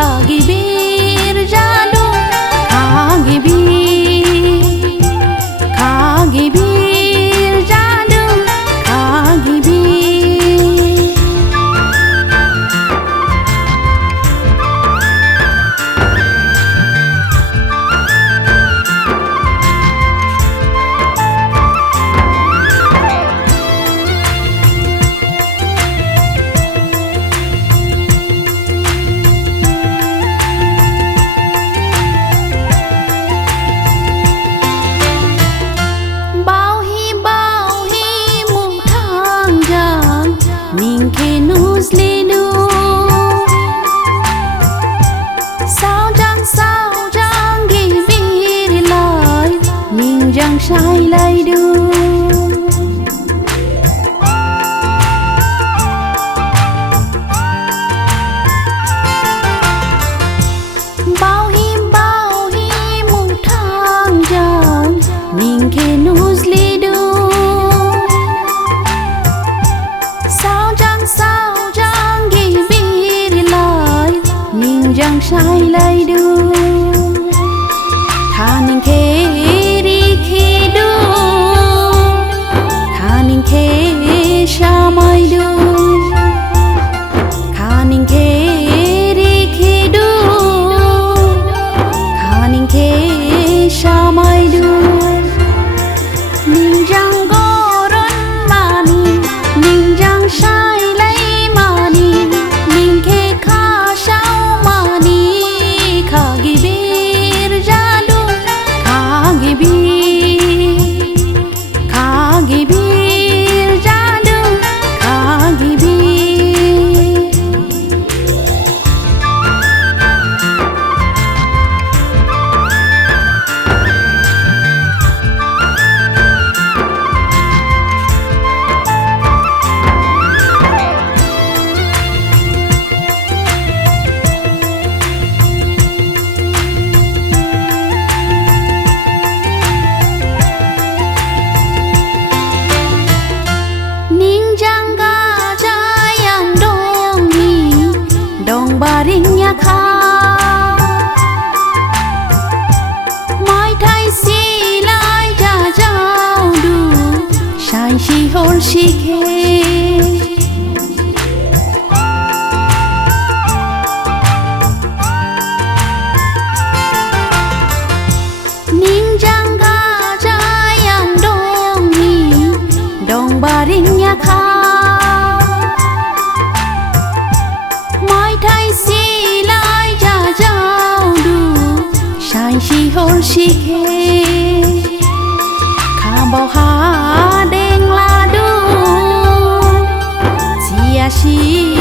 khagibir jadu khagibir jadu khagibir Ning ke nus lenu sao jang gi vir lai ning jang sai lai du bao hi mu thang jang ning ke nus lenu jang sai lai du thaning ke ri ke du thaning ke shamai du thaning ke ri ke du thaning ke shamai du ning jang goron mani ning jang sai lai mani ning ke kha khagibir jadu khagibir jadu khagibir baringnya kha mai thai si lai ja jao du shai shi hol shi khe ning jang ga ja yang dong ni dong baringnya kha shi hol shi khe kha bao ha đen la du chia shi